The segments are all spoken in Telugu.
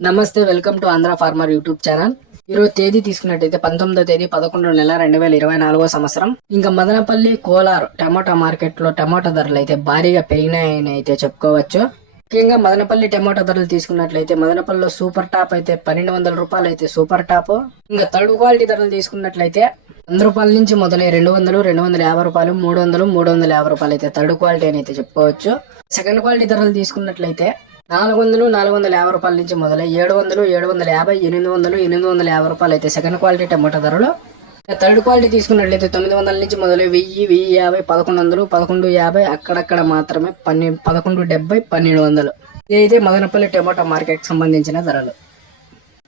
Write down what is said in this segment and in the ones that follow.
నమస్తే welcome to Andhra farmer YouTube channel. ఈరోజు తేదీ తీసుకున్నట్టయితే పంతొమ్మిదో తేదీ పదకొండో నెల రెండు వేల ఇరవై నాలుగో సంవత్సరం. ఇంకా మదనపల్లి కోలార్ టమాటా మార్కెట్లో టమాటా ధరలు అయితే భారీగా పెరిగినాయని అయితే చెప్పుకోవచ్చు. ముఖ్యంగా మదనపల్లి టమాటా ధరలు తీసుకున్నట్లయితే మదనపల్లిలో సూపర్ టాప్ అయితే పన్నెండు వందల రూపాయలు అయితే సూపర్ టాప్. ఇంకా థర్డ్ క్వాలిటీ ధరలు తీసుకున్నట్లయితే వంద రూపాయల నుంచి మొదలై రెండు వందలు రెండు వందల యాభై రూపాయలు మూడు వందలు మూడు వందల యాభై రూపాయలు అయితే థర్డ్ క్వాలిటీ అని అయితే చెప్పుకోవచ్చు. సెకండ్ క్వాలిటీ ధరలు తీసుకున్నట్లయితే నాలుగు వందలు నాలుగు వందల యాభై రూపాయల నుంచి మొదలై ఏడు వందలు ఏడు వందల యాభై ఎనిమిది వందలు ఎనిమిది వందల యాభై రూపాయలు అయితే సెకండ్ క్వాలిటీ టమాటా ధరలు. థర్డ్ క్వాలిటీ తీసుకున్నట్లయితే తొమ్మిది వందల నుంచి మొదలై వెయ్యి వెయ్యి యాభై పదకొండు వందలు పదకొండు యాభై అక్కడక్కడ మాత్రమే పన్నెండు పదకొండు డెబ్బై పన్నెండు వందలు. ఇదైతే మదనపల్లి టమాటా మార్కెట్కి సంబంధించిన ధరలు.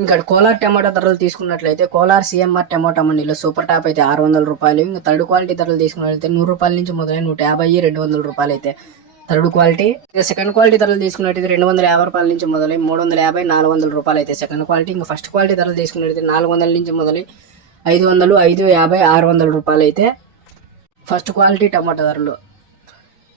ఇంకా కోలార్ టమాటా ధరలు తీసుకున్నట్లయితే కోలార్ సీఎంఆర్ టమాటా మండీలో సూపర్ టాప్ అయితే ఆరు వందల రూపాయలు ఇంకా థర్డ్ క్వాలిటీ ధరలు తీసుకున్నట్లయితే నూరు రూపాయల నుంచి మొదలై నూట యాభై రెండు వందల రూపాయలు అయితే థర్డ్ క్వాలిటీ. ఇంకా సెకండ్ క్వాలిటీ ధరలు తీసుకున్నట్టయితే రెండు వందల యాభై రూపాయల నుంచి మొదలై మూడు వందల యాభై నాలుగు వందల రూపాయలు అయితే సెకండ్ క్వాలిటీ. ఇంకా ఫస్ట్ క్వాలిటీ ధరలు తీసుకున్నట్టయితే నాలుగు వందల నుంచి మొదలై ఐదు వందలు ఐదు యాభై ఆరు వందల రూపాయలు అయితే ఫస్ట్ క్వాలిటీ టమాటా ధరలు.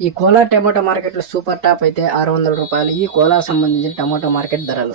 ఈ కోలార్ టమాటా మార్కెట్లో సూపర్ టాప్ అయితే ఆరు వందల రూపాయలు ఈ కోలార్ సంబంధించిన టమాటా మార్కెట్ ధరలు.